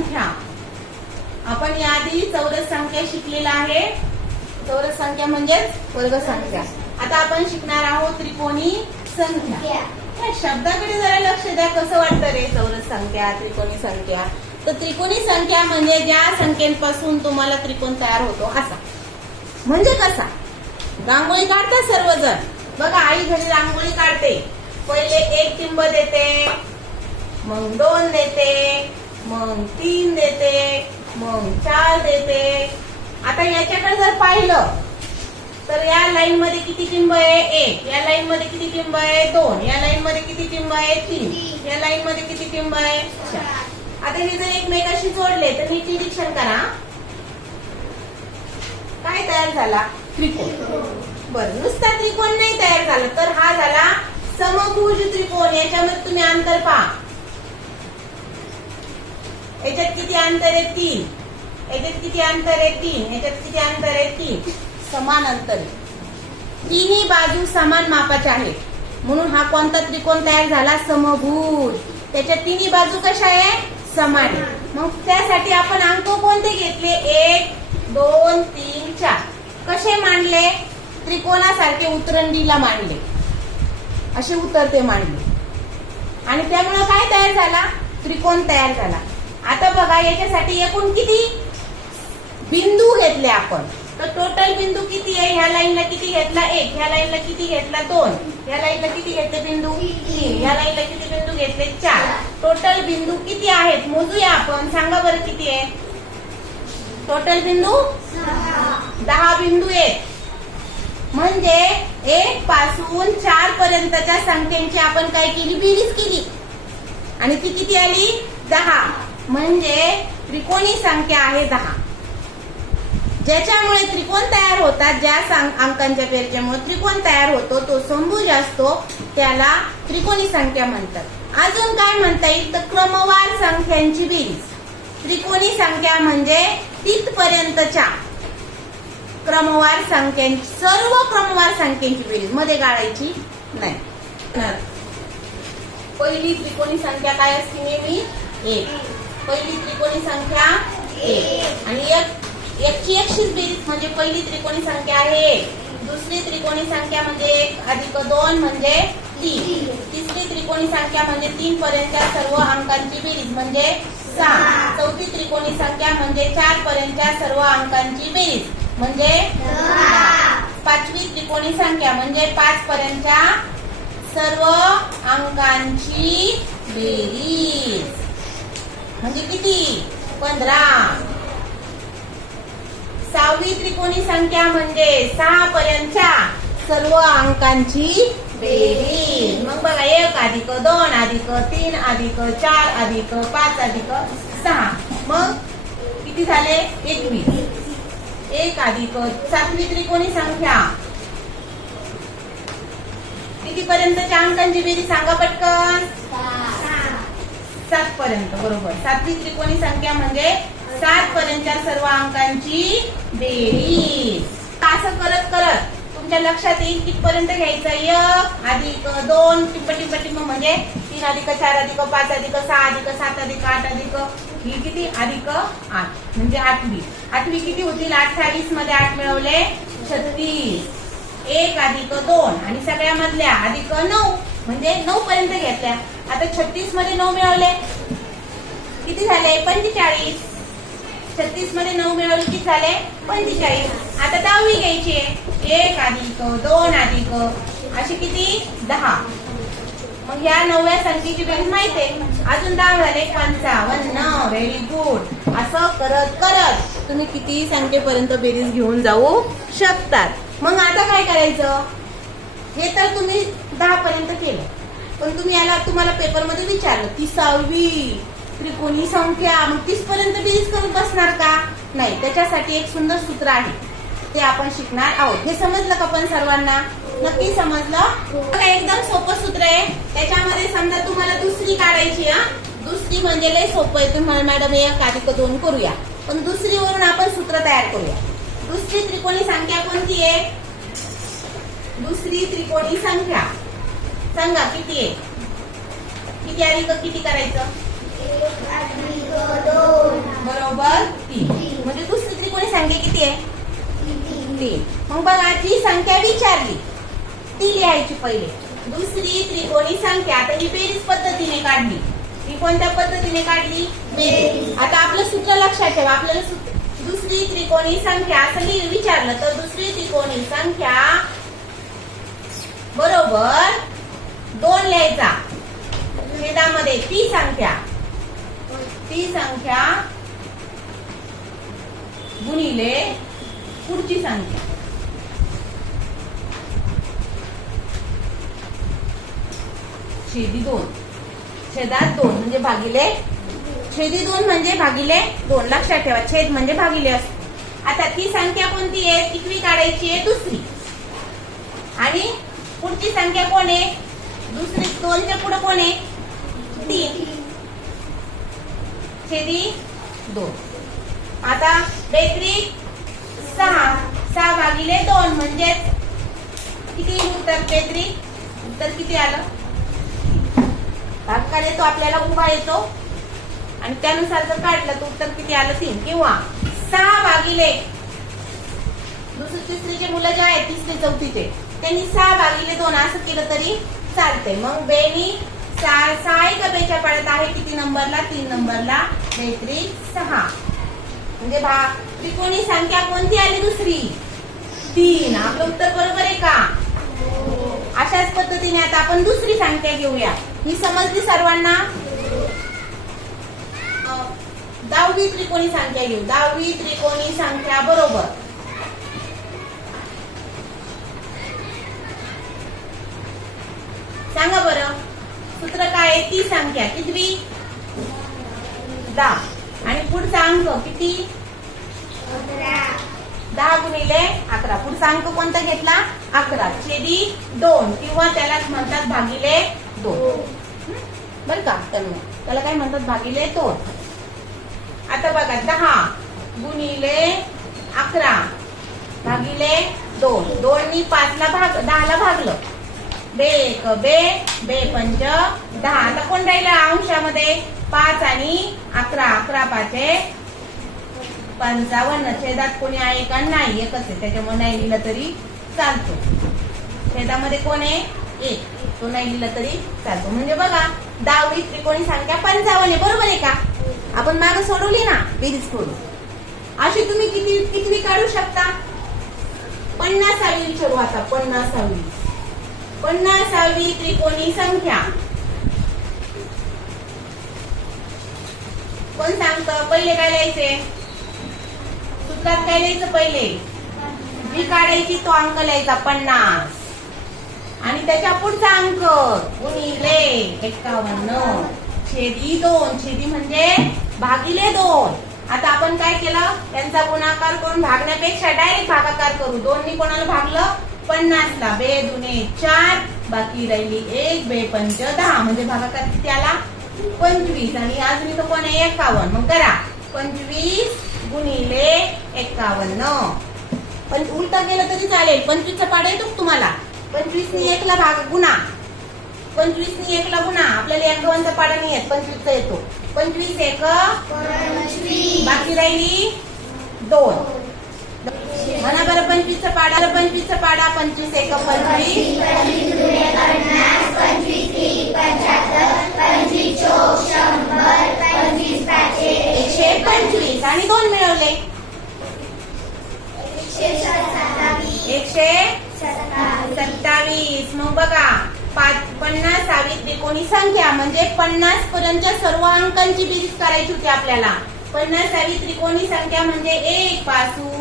संख्या. आपण याआधी चौरस संख्या शिकलेला आहे. चौरस संख्या म्हणजेच वर्ग संख्या. आता आपण शिकणार आहोत त्रिकोणी संख्या. या. शब्दाकडे जरा लक्ष द्या कसं वाटतं रे चौरस संख्या त्रिकोणी संख्या? तर त्रिकोणी संख्या म्हणजे ज्या संख्येपासून तुम्हाला त्रिकोण तयार होतो असा. म्हणजे कसा? रांगोळी काढतात सर्वजण. बघा आई घरी रांगोळी काढते. पहिले एक टिंब देते मग दोन देते मग तीन देते मग चार देते. आता याच्याकडे जर पाहिलं तर या लाईन मध्ये किती टिंब आहे? एक. या लाईन मध्ये किती टिंब आहे? दोन. या लाईन मध्ये किती टिंब आहे? तीन. या लाईन मध्ये किती टिंब आहे? चार. आता हे जर एकमेकाशी जोडले तर नीट निरीक्षण करा. काय तयार झाला? त्रिकोण. बरं नुसता त्रिकोण नाही तयार झाला तर हा झाला समभुज त्रिकोण. याच्यामध्ये तुम्ही अंतर पहा. याच्यात किती अंतर आहे? तीन. याच्यात किती अंतर आहे? तीन. याच्यात किती अंतर आहे? तीन. समान अंतर आहे. तिन्ही बाजू समान मापाच्या आहेत. म्हणून हा कोणता त्रिकोण तयार झाला? समभुज. त्याच्या तिन्ही बाजू कशा आहे? समान आहे मग त्यासाठी आपण अंक कोणते घेतले? एक दोन तीन चार. कसे मांडले? त्रिकोणासारखे उतरंडीला मांडले. असे उतरते मांडले. आणि त्यामुळे काय तयार झाला? त्रिकोण तयार झाला. आता बघा याच्यासाठी एकूण किती बिंदू घेतले आपण? तर टोटल बिंदू किती आहे? ह्या लाईनला किती घेतला? एक. ह्या लाईनला किती घेतला? दोन. ह्या लाईनला किती घेतले बिंदू? तीन. ह्या लाईनला किती बिंदू घेतले? चार. टोटल बिंदू किती आहेत? मोजूया आपण. सांगा बरं किती आहे? टोटल बिंदू? दहा बिंदू आहेत. म्हणजे एक पासून चार पर्यंतच्या संख्येची आपण काय केली? बेरीज केली. आणि ती किती आली? दहा. म्हणजे त्रिकोणी संख्या आहे दहा. ज्याच्यामुळे त्रिकोण तयार होतात ज्या अंकांच्या बेरजेमुळे त्रिकोण तयार होतो तो समभुज असतो त्याला त्रिकोणी संख्या म्हणतात. अजून काय म्हणता येईल? तर क्रमवार संख्यांची बेरीज त्रिकोणी संख्या म्हणजे तिथपर्यंतच्या क्रमवार संख्यांची सर्व क्रमवार संख्येची बेरीजमध्ये गाळायची नाही. पहिली त्रिकोणी संख्या काय असते नेहमी? एक. पहिली त्रिकोणी संख्या एक. आणि एक एकची एकशीच बेरीज म्हणजे पहिली त्रिकोणी संख्या आहे. दुसरी त्रिकोणी संख्या म्हणजे एक अधिक दोन म्हणजे तीन. तिसरी त्रिकोणी संख्या म्हणजे तीन पर्यंतच्या सर्व अंकांची बेरीज म्हणजे सहा चौथी त्रिकोणी संख्या म्हणजे चार पर्यंतच्या सर्व अंकांची बेरीज म्हणजे पाचवी त्रिकोणी संख्या म्हणजे पाच पर्यंतच्या सर्व अंकांची बेरीज. म्हणजे किती? पंधरा. सहावी त्रिकोणी संख्या म्हणजे सहा पर्यंतच्या सर्व अंकांची बेरीज. मग बघा एक अधिक दोन अधिक तीन अधिक चार अधिक पाच अधिक सहा. मग किती झाले? एकवीस. एक अधिक सातवी त्रिकोणी संख्या. किती पर्यंतच्या अंकांची बेरीज सांगा पटकन. सात पर्यंत बरोबर. सातवी त्रिकोणी संख्या म्हणजे सात पर्यंतच्या सर्व अंकांची बेरीज. असं करत करत तुमच्या लक्षात येईल कितपर्यंत घ्यायचं? एक अधिक दोन टिप्प टिप्प टिप्प म्हणजे तीन अधिक चार अधिक पाच अधिक सहा अधिक सात अधिक आठ अधिक ही किती? अधिक आठ. म्हणजे आठवी. आठवी किती होतील? अठ्ठावीसमध्ये आठ मिळवले छत्तीस. एक अधिक दोन. आणि सगळ्या मधल्या अधिक नऊ. म्हणजे नऊ पर्यंत घेतल्या. आता छत्तीसमध्ये नऊ मिळवले. किती झाले? पंचेचाळीस. छत्तीसमध्ये नऊ मिळवले किती झाले? पंचेचाळीस. आता दहावी घ्यायची आहे. एक अधिक दोन अधिक अशी किती? दहा. मग ह्या नवव्या संख्येची बेरीज माहिती आहे. अजून दहा झाले. पंचावन्न. व्हेरी गुड असं करत करत तुम्ही किती संख्येपर्यंत बेरीज घेऊन जाऊ शकतात. मग आता काय करायचं? हे तर तुम्ही दहा पर्यंत केलं. पण तुम्ही याला तुम्हाला पेपरमध्ये विचारलं ती सहावी त्रिकोणी संख्या मग तीस पर्यंत बेरीज करून बसणार का? नाही त्याच्यासाठी एक सुंदर सूत्र आहे. ते आपण शिकणार आहोत. हे समजलं का पण सर्वांना? नक्की समजलं? एकदम सोपं सूत्र आहे. त्याच्यामध्ये समजा तुम्हाला दुसरी काढायची हा. दुसरी म्हणजे लय सोपं आहे. तुम्हाला मॅडम एक अधिक दोन करूया. पण दुसरीवरून आपण सूत्र तयार करूया. दुसरी त्रिकोणी संख्या कोणती आहे? दुसरी त्रिकोणी संख्या. सांगा किती आहे? किती अधिक किती करायचं? बरोबर तीन. म्हणजे दुसरी कोणी सांगे किती आहे? तीन. मग बघा जी संख्या विचारली ती लिहायची पहिले. दुसरी त्रिकोणी संख्या आता ही बेरीज पद्धतीने काढली. ही कोणत्या पद्धतीने काढली? आता आपलं सूत्र लक्षात ठेवा आपल्याला दुसरी त्रिकोणी संख्या असं विचारलं तर दुसरी त्रिकोणी संख्या बरोबर दोन लिहायचा. छेदामध्ये ती संख्या. ती संख्या गुणिले पुढची संख्या. छेदी दोन. छेदात दोन म्हणजे भागिले छेदी दोन म्हणजे भागिले दोन. लक्षात ठेवा छेद म्हणजे भागिले असतो. आता ती संख्या कोणती आहे? कितवी काढायची आहे? दुसरी. आणि पुढची संख्या कोण आहे? दुसरी दोनच्या पुढे कोण आहे? तीन. छेदी दोन. आता बेकरी सहा. सहा भागिले दोन म्हणजे किती उत्तर बेकरी? उत्तर किती आलं? भागाकार येतो आपल्याला उभा येतो. आणि त्यानुसार जर काढलं तर उत्तर किती आलं? तीन. किंवा सहा भागिले दुसरी तिसरीचे मुलं जे आहेत तिसरे चौथीचे त्यांनी सहा भागिले दोन असं केलं तरी चालते मग बेनी सहा सहा एका बेच्या आहे. किती नंबरला? तीन नंबरला. बेत्री सहा. म्हणजे भा त्रिकोणी संख्या कोणती आली दुसरी? तीन. आपलं उत्तर बरोबर आहे का? अशाच पद्धतीने आता आपण दुसरी संख्या घेऊया. ही समजली सर्वांना? दहावी त्रिकोणी संख्या घेऊ. दहावी त्रिकोणी संख्या बरोबर. सांगा बरं. सूत्र काय आहे ती संख्या कितवी? दहा. आणि पुढचा अंक किती? दहा गुणिले अकरा. पुढचा अंक कोणता घेतला? अकरा. छेदी दोन. किंवा त्यालाच म्हणतात भागिले दोन. बर का? त्याला काय म्हणतात? भागिले दोन. आता बघा दहा गुणिले अकरा भागिले दोन. दोन पाचला भाग दहाला भागलं. बे एक बे बे पंच दहा. आता कोण राहिलं अंशामध्ये? पाच आणि अकरा. अकरा पाचे पंचावन्न. छेदात कोणी आहे का? नाही. एकच आहे. त्याच्यामुळे नाही लिहिलं तरी चालतो. छेदामध्ये कोण आहे? एक. तो नाही लिहिलं तरी चालतो. म्हणजे बघा दहावी त्रिकोणी संख्या पंचावन्न आहे. बरोबर आहे का? आपण माग सोडवली ना? बेरीज करून. अशी तुम्ही किती कितवी काढू शकता? पन्नासावी विचारू आता. पन्नासावी. पन्नासावी त्रिकोणी संख्या. कोण सांगतं? पहिले काय लिहायचे? सूत्रात काय लिहायचं पहिले? जी काढायची तो अंक लिहायचा पन्नास. आणि त्याच्या पुढचा अंक गुणिले एकावन्न छेदी दोन. छेदी म्हणजे भागिले दोन. आता आपण काय केलं? त्यांचा गुणाकार करून भागण्यापेक्षा डायरेक्ट भागाकार करू. दोन्ही कोणाला भागलं? पन्नासला बे दुने चार बाकी राहिली एक बे पंच दहा. म्हणजे भागाकार किती आला पंचवीस. आणि अजून इथं कोण आहे एकावन्न. मग करा. पंचवीस गुणिले एकावन्न. पण उलटा केलं तरी चालेल. पंचवीसचा पाडा येतो तुम्हाला? पंचवीसनी एकला भाग गुणा. पंचवीसनी एकला गुणा. आपल्याला एकावन्नचा पाडा नाही येत. पंचवीसचा येतो. पंचवीस एक. बाकी राहिली दोन. म्हणा बरं पंचवीस पाडा पंचवीस पाडा पंचवीस एक पंचवीस. एकशे पंचवीस. आणि दोन मिळवले. एकशे सत्तावीस. मग बघा पाच पन्नास सावीस त्रिकोणी संख्या म्हणजे पन्नास पर्यंतच्या सर्व अंकांची बेरीज करायची होती आपल्याला. पन्नास पन्नासावी त्रिकोणी संख्या म्हणजे एक पासून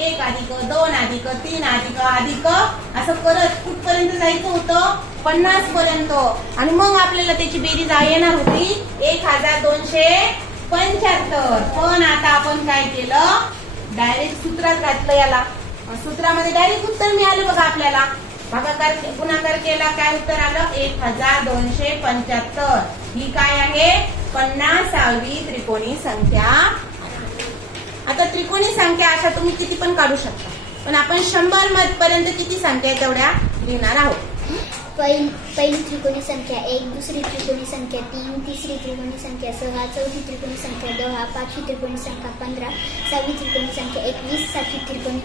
एक अधिक दोन अधिक तीन अधिक अधिक असं करत कुठपर्यंत जायचं होतं? पन्नास पर्यंत आणि मग आपल्याला त्याची बेरीज येणार होती. एक हजार दोनशे पंच्याहत्तर. पण आता आपण काय केलं? डायरेक्ट सूत्रात घातलं याला. सूत्रामध्ये डायरेक्ट उत्तर मिळालं बघा आपल्याला. भागाकार गुणाकार केला काय उत्तर आलं? एक हजार दोनशे पंच्याहत्तर. ही काय आहे? पन्नासावी त्रिकोणी संख्या आता त्रिकोणी संख्या अशा तुम्ही किती पण काढू शकता पण आपण शंभर मत पर्यंत किती संख्या आहे तेवढ्या लिहिणार आहोत पहिली त्रिकोणी संख्या एक दुसरी त्रिकोणी संख्या तीन तिसरी त्रिकोणी संख्या सहा चौथी त्रिकोणी संख्या दहा पाचवी त्रिकोणी संख्या पंधरा सहावी त्रिकोणी संख्या एकवीस सातवी त्रिकोणी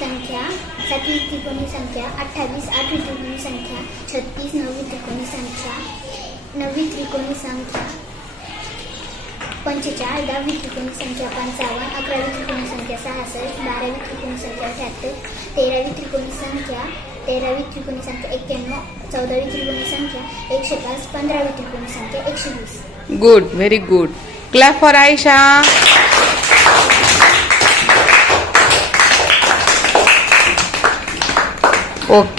संख्या सातवी त्रिकोणी संख्या अठ्ठावीस आठवी त्रिकोणी संख्या छत्तीस नववी त्रिकोणी संख्या नववी त्रिकोणी संख्या पंचेचाळीस दहावी त्रिकोणी संख्या पंचावन्न अकरावी त्रिकोणी संख्या सहासष्ट बारावी त्रिकोणी संख्या अठ्याहत्तर तेरावी त्रिकोणी संख्या तेरावी त्रिकोणी संख्या एक्क्याण्णव चौदावी त्रिकोणी संख्या एकशे पाच पंधरावी त्रिकोणी संख्या एकशे वीस. Good very good. Clap for Aisha. Okay.